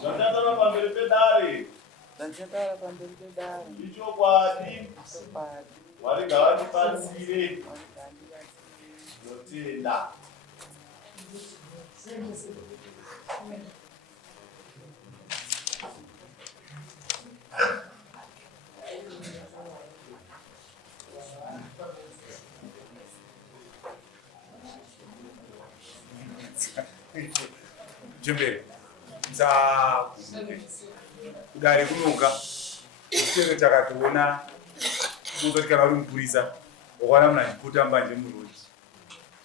Zvandakataura pamberi pedare. Zvandakataura pamberi pedare. Ichokwadi. Mwari ngavatibatsire. Tinotenda. Jimbe, kudare kunoka chitero chakatoona muzoti kana uri mupurisa wakwana muna chiputamba nje murodi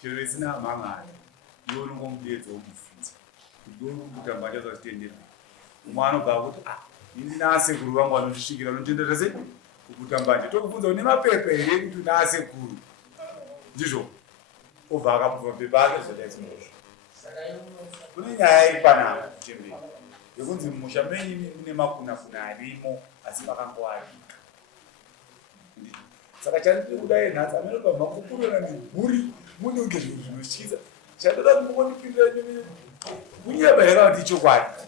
chero isina mang'ari iwe unongomudedza womubvunza kuti uri kutamba chazvachitendera umwe anobva kuti ini naasekuru vangu vanondisvikira vanotendera sei kukutambanje tokubvunza une mapepe here kuti unaasekuru ndizvo obva akapuva pepa ake zvodaizvozvo kune nyaya iri panapa chemberi yekunzi musha menyu mune makunakuna arimo asi makangowavika saka chandiri kudai nhasi amenoba makupurira nehuri munenge zvinhu zvinotyisa chandoda kumukondipindira nyume kunyeba yakati chokwadi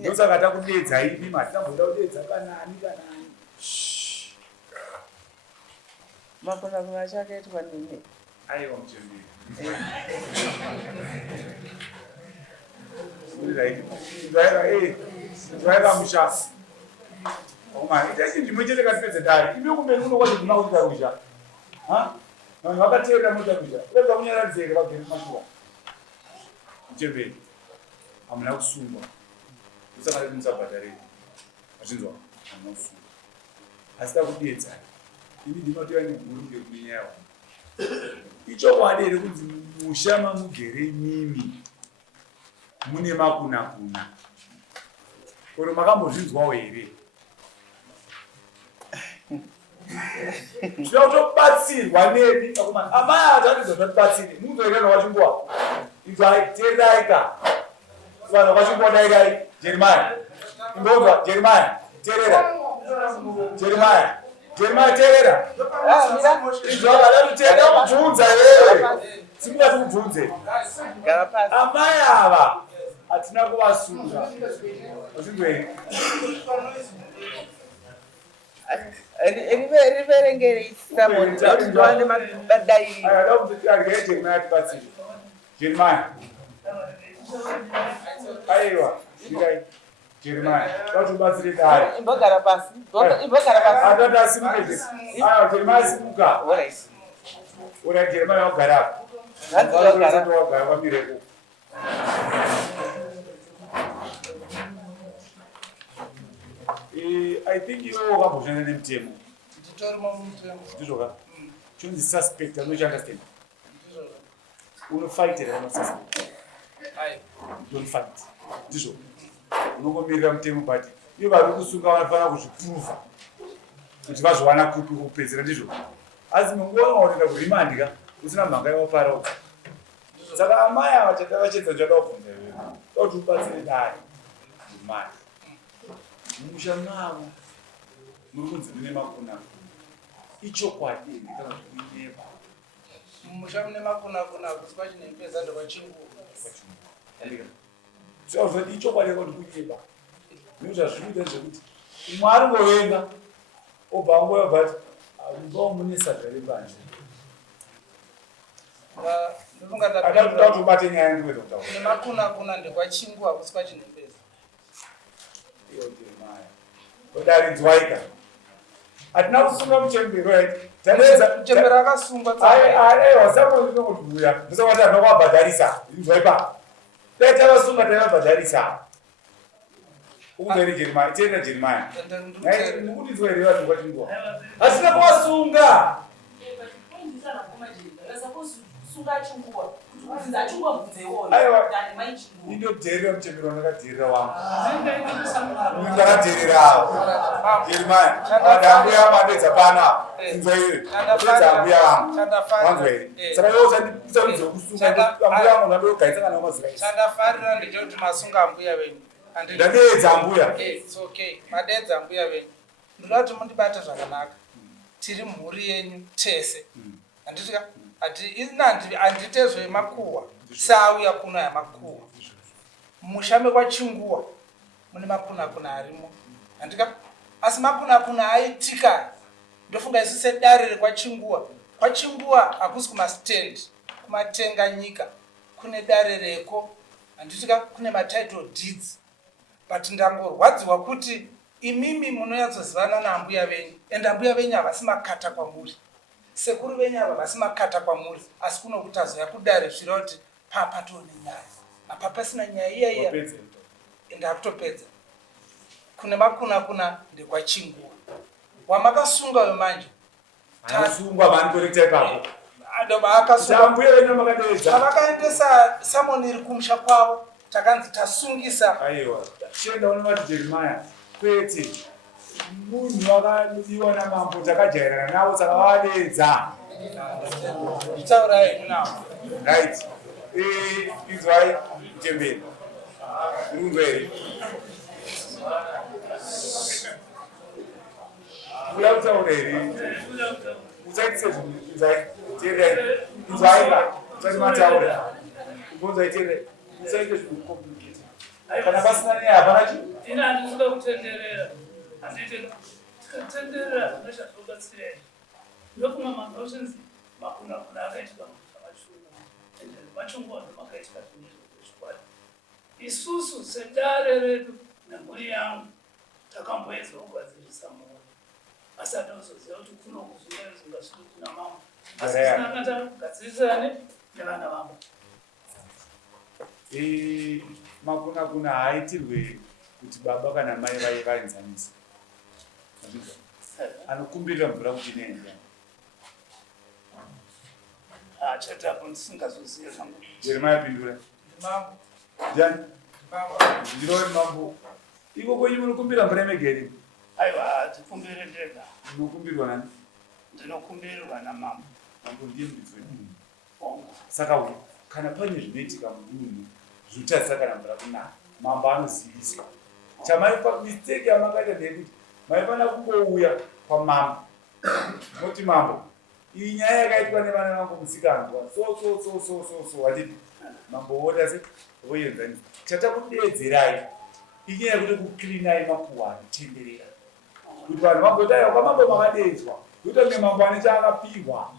ndosaka takudedza ini matinamboda kudedza kanani makunakuna chakaitwa nini aiwa muchemberi ndwaika mushasi ndimwe chete katipedze dare ime kumberi kunokwati kuna kuita rusha vanhu vakateerera muita rusha urega kunyaradze vagere mashuwa muchemberi hamuna kusungwa usangati musabhadharei achinzwa hamuna kusungwa asi takudedzai ini ndinotiva neguru ngekumenyawa ichokwadi here kunzi musha mamugere mimi mune makunakuna kono makambozvinzwawo here zvinoda kutobatsirwa nemi amai atatidzo tatibatsire muzoirana wachinguwa inzwai teeraika vanhu vachinguwa dairai jeremaya imbonzwa jeremaya teerera jeremaya teerera izvavatutenda kubvunza here simungati kubvunze amai ava hatina kuvasunga achinzwei riverengerei samoniane mabadairi argee jeremaya tibatsire jeremaya aiwa irai jeremaya vatubatsire dare imbogara pasi atati asimuke jeremaya simuka ura jeremaya wagarapo wagara kwamireko I think iwe wakambozvana nemutemo ndizvoka chonzi suspect anochiunderstand unofaitira unosuspect don't fight ndizvo unongomirira mutemo but ivo vari kusunga vanofanira kuzvipruvha kuti vazvowana kupi kupedzera ndizvo asi munguva waonenda kurimandika usina mhanga yawaparaudza saka amai ava chada vachedza chada kubvunza iwe kuti ubatsire dare mari mumusha mavo muri kunzi mune makunakuna ichokwadi ndikana kuti kunyeba mumusha mune makunakuna kuti kwachinempeza ndovachinguva zvauzoti ichokwadi kuti kunyeba nezvazvikuita zvekuti umwe ari ngovenga obva angoya bati ungao mune sadza repanje adatobate nyaya ndikueda kutaura nemakunakuna ndekwachinguva kuti kwachinempeza iyo jeremaya odarinzwaika hatina kusunga muchembero muchembero akasungwa aiwa sakoinongotibhuya ndosakati anova kwabhadharisa inzwaipa dai tavasunga taivabhadharisa ukuzvaire jeremaya tienda jeremaya nekuti nzwaire vanhu kwachinguva hasina kuvasunga indodherera muchembero wanakadherera wangu ndakadhereravo jeremaya adambuya madedza pana inzwaire edza ambuya vangu wanzwa here saka iwo usandiputsa kusunga ambuya vangu ndandogaisa kana wamazira chandafarira ndechekuti masunga ambuya venyu ndadeedza ambuya madeedza ambuya venyu ndoda kuti mundibate zvakanaka tiri mhuri yenyu tese handitika handitezvemakuhwa sauya kuno yamakuwa mushambe kwachinguwa mune mapunapuna arimo handika asi mapunapuna aitika ndofunga isu sedare rekwachinguwa kwachinguwa hakusi kumastand kumatenga nyika kune dare reko handitika kune matitle deeds but ndangorwadziwa kuti imimi munoyatsozivana naambuya venyu ende ambuya venyu havasi makata kwamuri sekuru venyu ava vasi makata kwamuri asi kuno kuti azoya kudare zvira kuti papatone nyaya apa pasina nyaya iyaiya ende akutopedza kune makunakuna ndekwachinguwa wamakasunga wemanje asungwa vanikorekta ipapo vakaendesa samoni iri kumusha kwavo takanzi tasungisa. Aiwa chienda unomati Jeremiah kwete munhu wakadiwa namambo takajairana nawo saka wavadedza itaurai munavo right inzwai mtemberi runzwa here uya kutaura here usaitise zvinhu teerai inzwaika usati mataura umbonzwaiteerai usaite zvinhu complicated kana pasina neya hapana chi ina handikuda kutenderera handiti tikatenderera zvinoshazobatsirei ndokumwe mamotions makunakuna akaitika machungu machungu ando makaitika zvinezvokwadi isusu sedare redu nemhuri yangu takamboedza kugadzirisa mhuri asi hatakuzoziva kuti kuno kuzvingazingasviki kuna mama asi tinakata kugadzirisane nevana vangu makunakuna haaitirwe kuti baba kana mai vai vaenzanisa anokumbirira mvura kuti neenda chatapo ndisingazoziva zvangu Jeremiah pindura mambo jani ndinori mambo iko kwenyu munokumbira mvura yemegeri aiwa ndikumbire ndega munokumbirwa nani ndinokumbirirwa namambo mambo ndiye mudzi wedunhu saka kana pane zvinoitika mudunhu zvotarisa kana mvura kunaka mambo anozivisa mistake yamakaita ndeyekuti maifana kungouya kwamambo noti mambo iyi nyaya yakaitwa nevana vangu musikanzwa so hatiti mambo wota se voenzanisa chatakudedzerai inyaya yekuti kuklinai makuhani tenderera kuti vanhu vangotaiwa kwamambo makadedzwa kutonge mambo ane chaakapihwa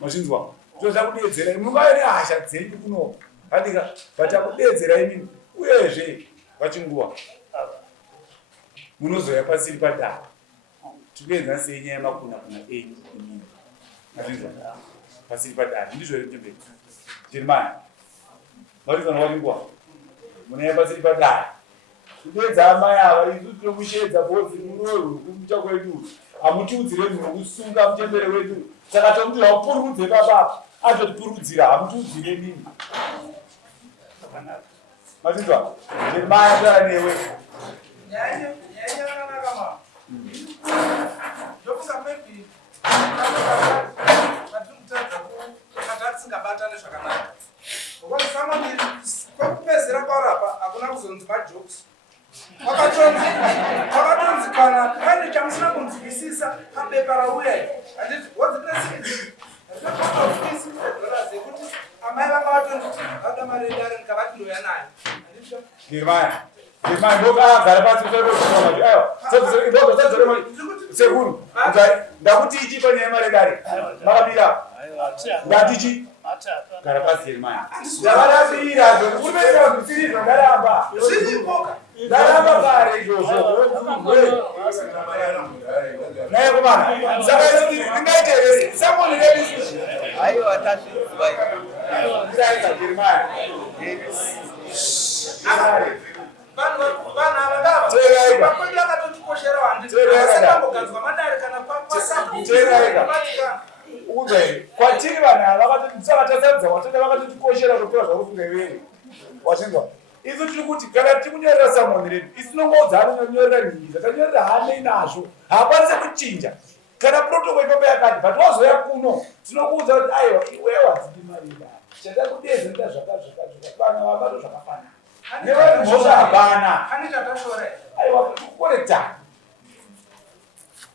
mazvinzwa zvo zvakudedzerai mungai nehasha dzenyu kuno handika vatakudedzerai mini uyezve vachinguva munozoya pasiri padara tikuedza sei nyaya yemakunakuna enyu imini mazvinzwa pasiri padara ndizvo here mtemberi Jeremiah varizana wachinguva munaya pasiri padara kudedza amai ava isu tinomushedza bhodzi murorukumusha kwedu hamutiudzire munhu wekusunga mutembere wedu saka tomuti haupururudze baba azotipururudzira hamutiudzire nini mazvinzwa Jeremiah tara newe nyanya yakanaka mama ndofunga maybe atimutadza kukata tisingabatane zvakanaka ngokuti samoni kwekupedzera kwarapa hakuna kuzonzi majokes wakatonzi kana paine chamusina kunzwisisa pabepa rauya handiti wodzipresidi kuti amai vanga vatonzi vauda maredare ndikavati ndoya nayo Jeremiah ndokagara pasi sekuru ndakuti ichi panyaya yemaredare makabira ndatichi gara pasi Jeremiah ndavadabira uriveiausirizo ndaramba ndaramba kare izvozvo naye komana saka ndingaite samoni redisi aiwa tazvizwa ndaita Jeremiah vanhu ava ndavakwedi vakatotikosherawo handitambogadzwa madare kana kwasabuvatikana uzai kwatiri vanhu ava saka tasarudza watoda vakatotikoshera kutokura zvakufunga iwewe wachinzwa isu tiri kuti kana tikunyorera samoni redu isinongoudza anonyorera nhingi tanyorera hane nazvo haakwanise kuchinja kana protoko ipapo yakati but wazoya kuno tinokuudza kuti aiwa iwewe hadzidi marida chatakudezerera zvakazvakazvakavana vavato zvakafanana nevanhu mhosva hapana hanitatasore aiwa kukorekta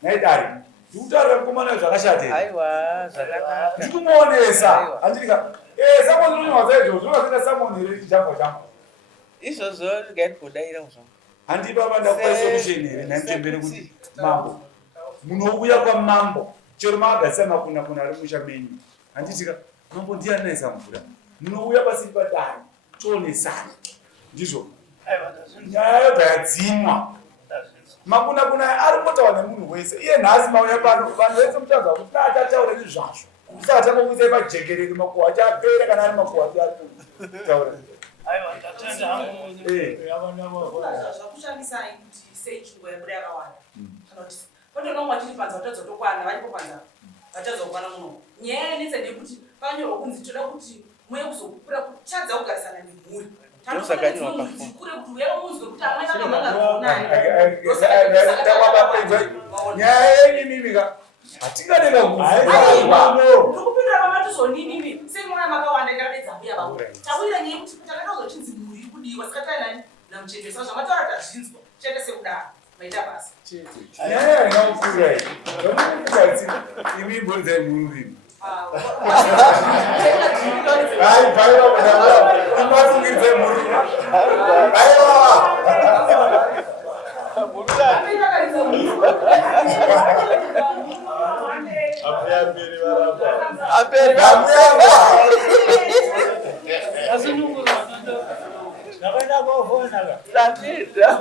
naidari ndikutaurira mukomana zvakashatira aiwa zvakanaka ndikumuonesa handitika Someone who was there, you know, someone who jump. Izvozvo regai kudaira uzvo. Handipa vanda kwa solution here namtembere kuti mambo. Munouya kwa mambo. Chero magasema kuna ari mushamenyu. Handitika mambo ndianesa mvura. Munouya pasi padani. Chonesana. Ndizvo. Nyaya yadzimwa. Makuna ari motawana munhu wese. Iye nhasi mauya pano vanhu vese mutaza kuti achataura nezvazvo. Usati amuisa pajekerere makuwa achapera kana ari makuwa achataura. Aiwa ndatenda hangu. Zvakushandisa kuti sei chingwa yabuda yakawanda. Kana kuti potonomwa tiri panza utadzotokwana varipo panza vatadzokwana muno. Nyaya yenetse ndekuti panyorwa kunzi toda kuti muye kuzokura kuchadza kugarisana nemhuri. Ndosakanyiwa pafumo. Kure kuti uye munzwe kuti amweni akamanga nyaya yenimimika hatingadeka ndokupindura pamatozonini semwana makawanda ndakadedza mbuya vavo tawira nyaya kuti takatozochinzi mhuri kudiwa sikatainani namuchenjesa zvamataura tazvinzwa chete sekudaro maita basa nyaya inokura iyi imi mbonzai mururimi imafungidzai mururimi Asinungurwa. Tapita.